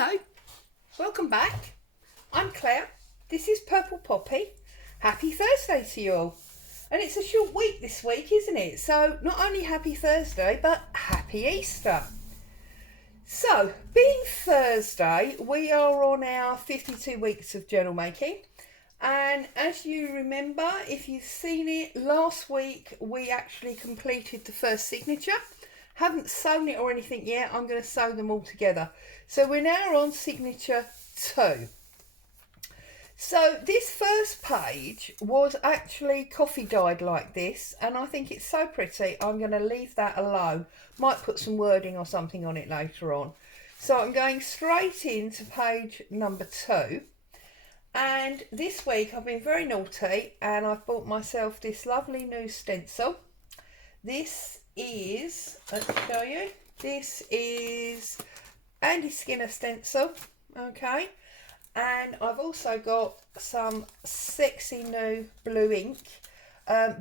Hello, welcome back. I'm Claire. This is Purple Poppy. Happy Thursday to you all. And it's a short week this week, isn't it? So not only happy Thursday, but happy Easter. So, being Thursday, we are on our 52 weeks of journal making. And as you remember, if you've seen it, last week we actually completed the first signature. Haven't sewn it or anything yet. I'm going to sew them all together. So we're now on signature 2. So this first page was actually coffee dyed like this, and I think it's so pretty. I'm going to leave that alone. Might put some wording or something on it later on. So I'm going straight into page number 2. And this week I've been very naughty and I've bought myself this lovely new stencil. This is, let's show you, this is Andy Skinner stencil, okay, and I've also got some sexy new blue ink. I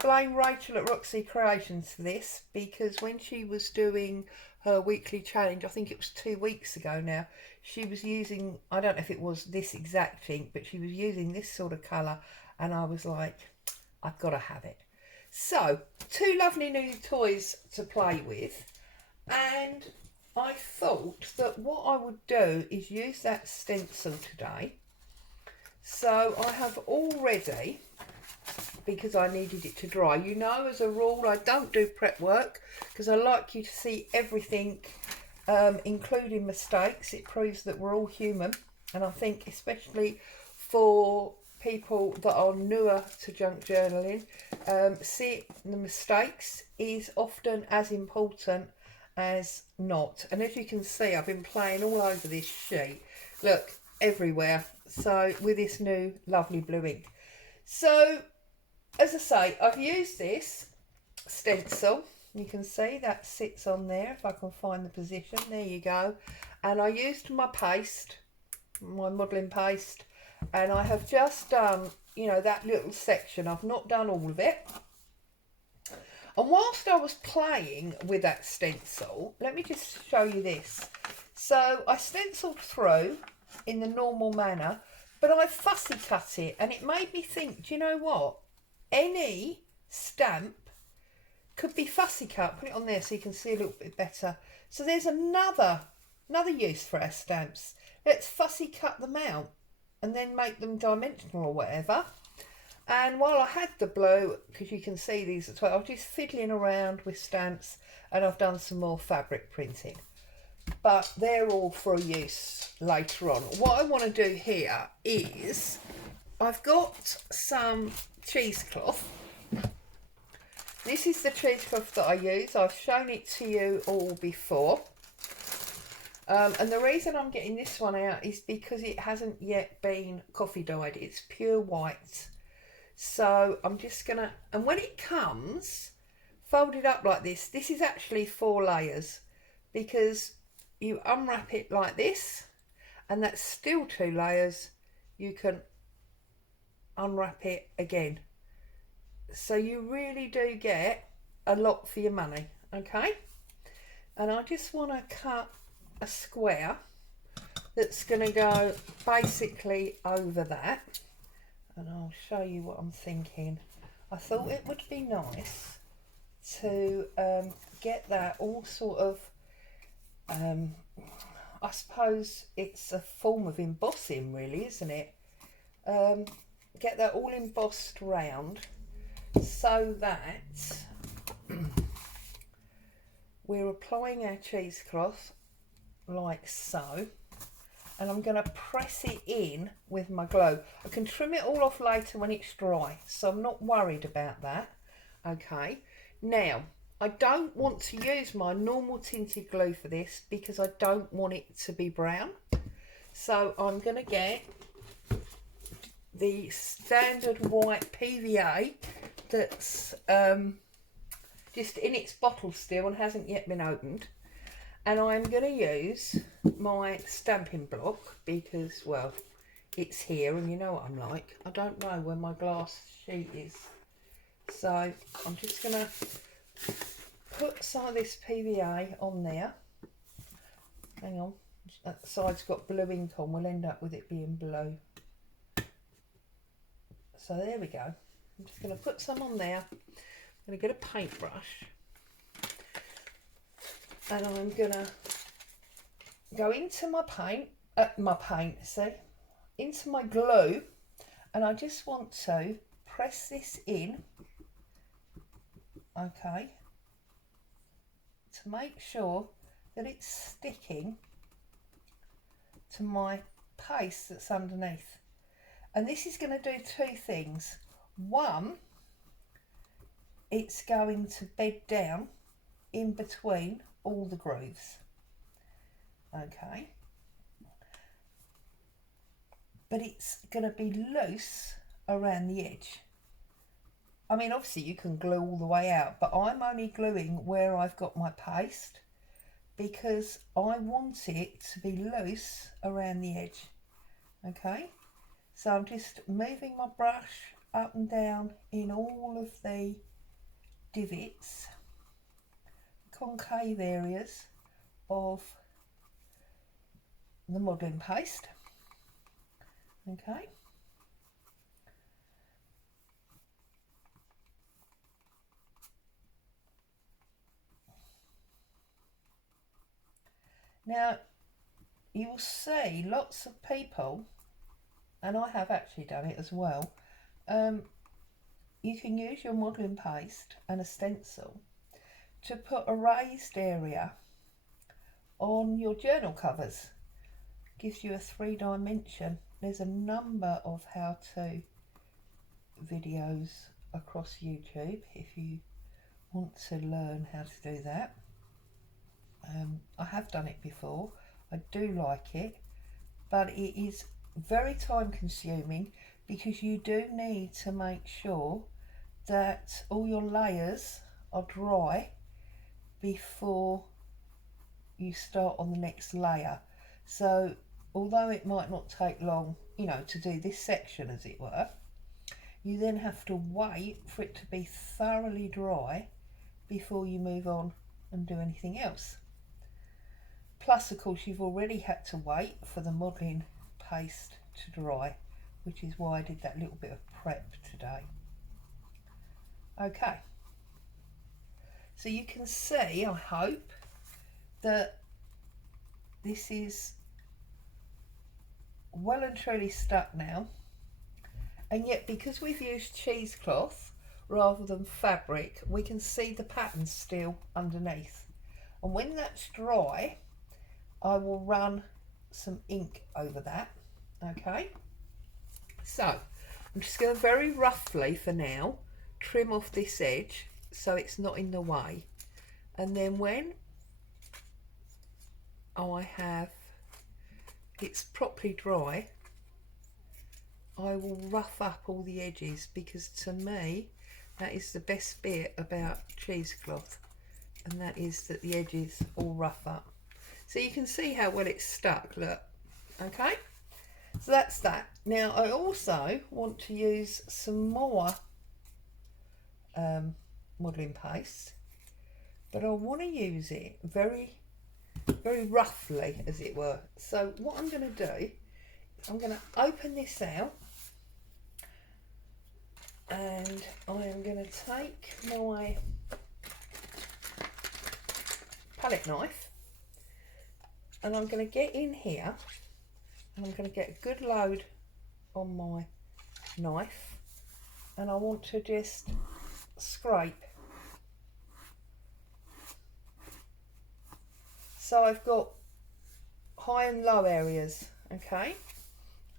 blame Rachel at Roxy Creations for this, because when she was doing her weekly challenge, I think it was 2 weeks ago now, she was using, I don't know if it was this exact ink, but she was using this sort of colour, and I was like, I've got to have it. So, 2 lovely new toys to play with, and I thought that what I would do is use that stencil today. So I have already, because I needed it to dry, you know, as a rule I don't do prep work because I like you to see everything, including mistakes. It proves that we're all human, and I think especially for people that are newer to junk journaling, see the mistakes is often as important as not. And as you can see, I've been playing all over this sheet, look, everywhere, so with this new lovely blue ink. So as I say, I've used this stencil. You can see that sits on there, if I can find the position, there you go. And I used my paste, my modelling paste, and I have just done, you know, that little section. I've not done all of it. And whilst I was playing with that stencil, let me just show you this. So I stenciled through in the normal manner, but I fussy cut it, and it made me think, do you know what? Any stamp could be fussy cut. Put it on there so you can see a little bit better. So there's another use for our stamps. Let's fussy cut them out and then make them dimensional or whatever. And while I had the blue, because you can see these as well, I was just fiddling around with stamps, and I've done some more fabric printing. But they're all for use later on. What I want to do here is, I've got some cheesecloth. This is the cheesecloth that I use. I've shown it to you all before. And the reason I'm getting this one out is because it hasn't yet been coffee dyed. It's pure white. So I'm just gonna, and when it comes folded up like this, this is actually 4 layers, because you unwrap it like this, and that's still 2 layers. You can unwrap it again. So you really do get a lot for your money, okay? And I just want to cut a square that's going to go basically over that, and I'll show you what I'm thinking. I thought it would be nice to get that all sort of, I suppose it's a form of embossing really, isn't it? Get that all embossed round so that we're applying our cheesecloth like so, and I'm going to press it in with my glue. I can trim it all off later when it's dry, so I'm not worried about that. Okay, now I don't want to use my normal tinted glue for this because I don't want it to be brown, so I'm going to get the standard white PVA that's just in its bottle still and hasn't yet been opened. And I'm going to use my stamping block because, well, it's here and you know what I'm like. I don't know where my glass sheet is. So I'm just going to put some of this PVA on there. Hang on, That side's got blue ink on, we'll end up with it being blue. So there we go. I'm just going to put some on there. I'm going to get a paintbrush and I'm going to go into my into my glue, and I just want to press this in, okay, to make sure that it's sticking to my paste that's underneath. And this is going to do two things. One, it's going to bed down in between all the grooves, okay, but it's going to be loose around the edge. I mean, obviously you can glue all the way out, but I'm only gluing where I've got my paste because I want it to be loose around the edge, okay. So I'm just moving my brush up and down in all of the divots, concave areas of the modelling paste, okay. Now you will see lots of people, and I have actually done it as well, you can use your modelling paste and a stencil to put a raised area on your journal covers. Gives you a 3-dimension. There's a number of how-to videos across YouTube if you want to learn how to do that. I have done it before. I do like it, but it is very time consuming because you do need to make sure that all your layers are dry before you start on the next layer. So although it might not take long, you know, to do this section as it were, you then have to wait for it to be thoroughly dry before you move on and do anything else. Plus, of course, you've already had to wait for the modelling paste to dry, which is why I did that little bit of prep today. Okay, so you can see, I hope, that this is well and truly stuck now, and yet because we've used cheesecloth rather than fabric, we can see the pattern still underneath. And when that's dry, I will run some ink over that, okay? So I'm just going to very roughly for now trim off this edge so it's not in the way, and then when it's properly dry, I will rough up all the edges, because to me that is the best bit about cheesecloth, and that is that the edges all rough up. So you can see how well it's stuck, look, okay? So that's that. Now I also want to use some more modelling paste, but I want to use it very roughly, as it were. So what I'm going to do, I'm going to open this out, and I am going to take my palette knife, and I'm going to get in here, and I'm going to get a good load on my knife, and I want to just scrape. So I've got high and low areas, okay,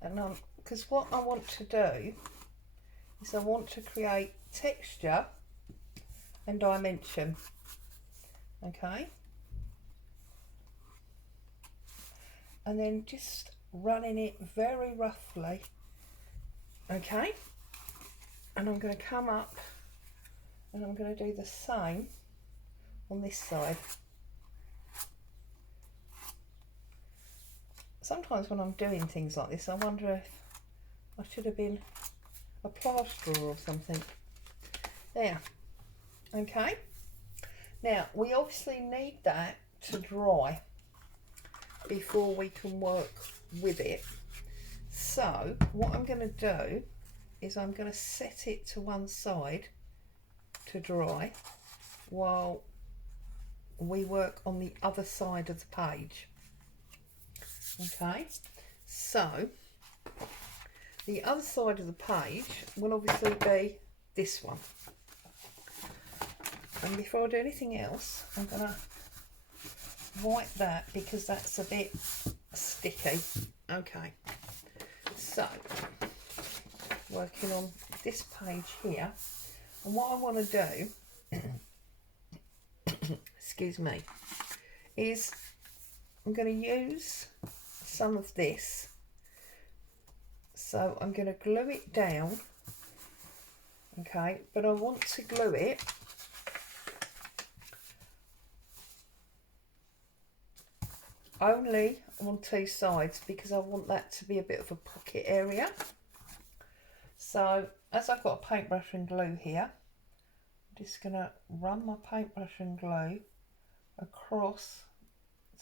and because what I want to do is I want to create texture and dimension, okay, and then just running it very roughly, okay, and I'm going to come up and I'm going to do the same on this side. Sometimes when I'm doing things like this, I wonder if I should have been a plasterer or something. There, okay. Now we obviously need that to dry, before we can work with it. So what I'm going to do is I'm going to set it to one side to dry while we work on the other side of the page. Okay, so the other side of the page will obviously be this one. And before I do anything else, I'm going to wipe that because that's a bit sticky. Okay, so working on this page here, and what I want to do excuse me, is I'm going to use some of this, so I'm going to glue it down. Okay, but I want to glue it only on two sides because I want that to be a bit of a pocket area. So as I've got a paintbrush and glue here, I'm just going to run my paintbrush and glue across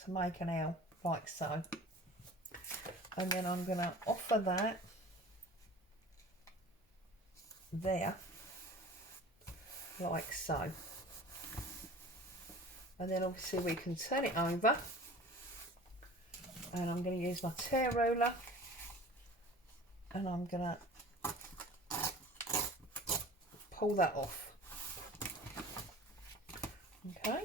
to make an L like so, and then I'm going to offer that there like so, and then obviously we can turn it over, and I'm going to use my tear ruler and I'm going to pull that off. Okay,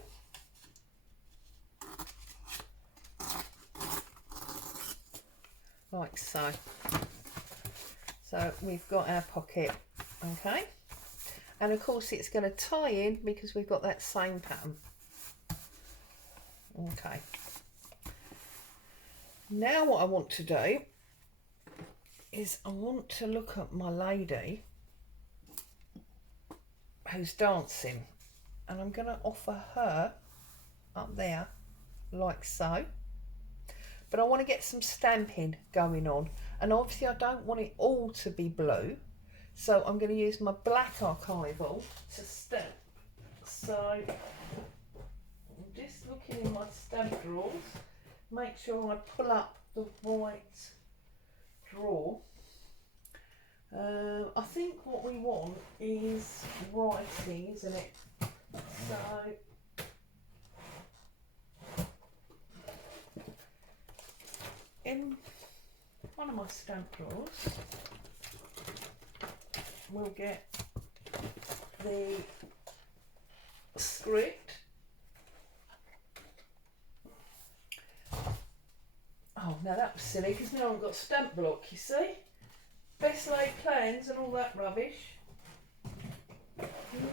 like so. So we've got our pocket. Okay, and of course it's going to tie in because we've got that same pattern. Okay, now what I want to do is I want to look at my lady who's dancing, and I'm going to offer her up there like so, but I want to get some stamping going on, and obviously I don't want it all to be blue, so I'm going to use my black archival to stamp. So I'm just looking in my stamp drawers, make sure I pull up the right drawer. I think what we want is writing, isn't it? So in one of my stamp drawers we'll get the script. Oh, now that was silly because now I've got a stamp block, you see. Best laid plans and all that rubbish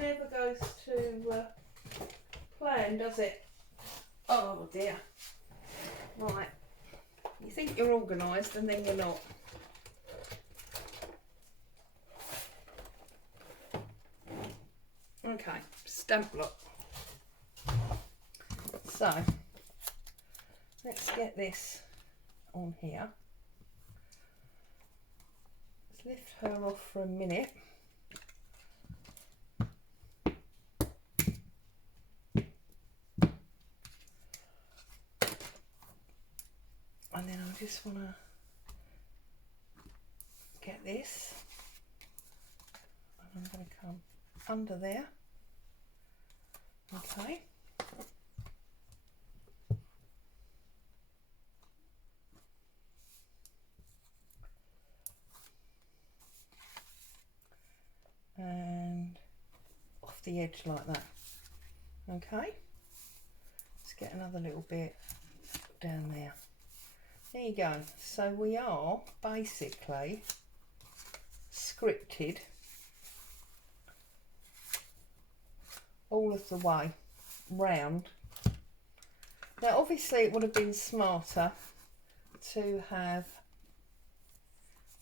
never goes to plan, does it? Oh dear. Right, you think you're organised and then you're not. Okay, stamp block. So let's get this on here. Let's lift her off for a minute. And then I just want to get this, and I'm going to come under there. Okay. And off the edge like that. Okay. Let's get another little bit down there. There you go. So we are basically scripted all of the way round. Now obviously it would have been smarter to have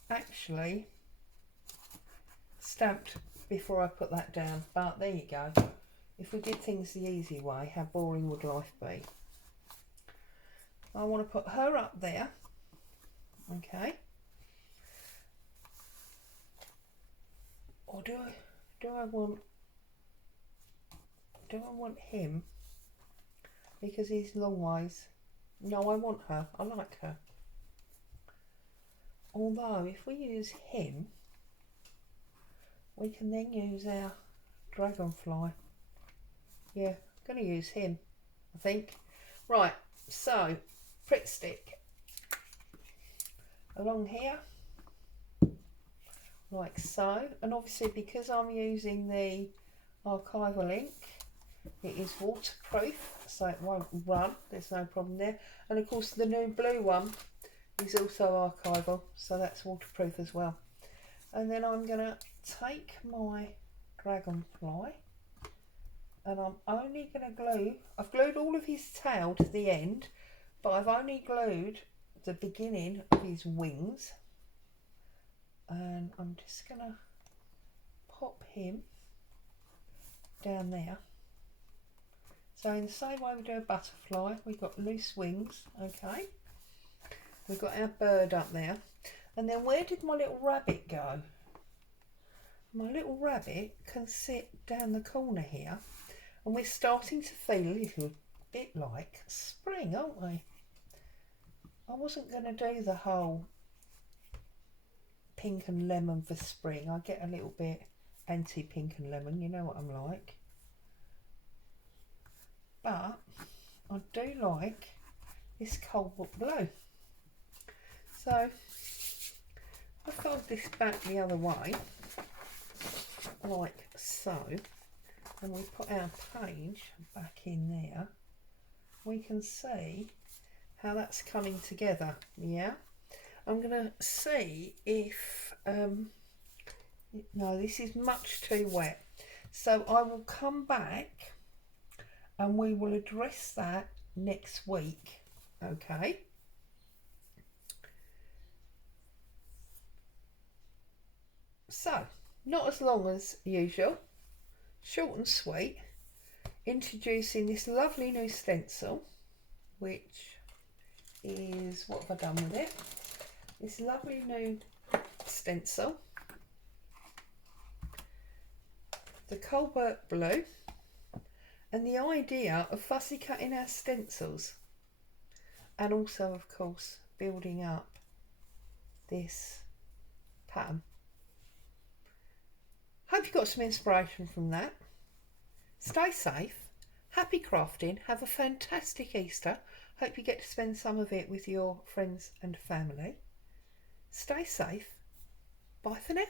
actually stamped before I put that down, but there you go. If we did things the easy way, how boring would life be? I want to put her up there. Okay, or do I want him, because he's long ways No, I want her. I like her. Although, if we use him, we can then use our dragonfly. Yeah, I'm going to use him, I think. Right, so, prick stick. Along here, like so. And obviously, because I'm using the archival ink, it is waterproof, so it won't run. There's no problem there. And of course, the new blue one is also archival, so that's waterproof as well. And then I'm going to take my dragonfly, and I'm only going to glue, I've glued all of his tail to the end, but I've only glued the beginning of his wings, and I'm just going to pop him down there. So in the same way we do a butterfly, we've got loose wings, okay. We've got our bird up there. And then where did my little rabbit go? My little rabbit can sit down the corner here, and we're starting to feel a little bit like spring, aren't we? I wasn't going to do the whole pink and lemon for spring. I get a little bit anti-pink and lemon, you know what I'm like. But I do like this cobalt blue. So I fold this back the other way, like so, and we put our page back in there. We can see how that's coming together. Yeah, I'm going to see if no, this is much too wet, so I will come back and we will address that next week, okay. So, not as long as usual, short and sweet, introducing this lovely new stencil, which is, what have I done with it? This lovely new stencil, the cobalt blue, and the idea of fussy cutting our stencils, and also of course building up this pattern. Hope you got some inspiration from that. Stay safe, happy crafting, have a fantastic Easter. Hope you get to spend some of it with your friends and family. Stay safe. Bye for now.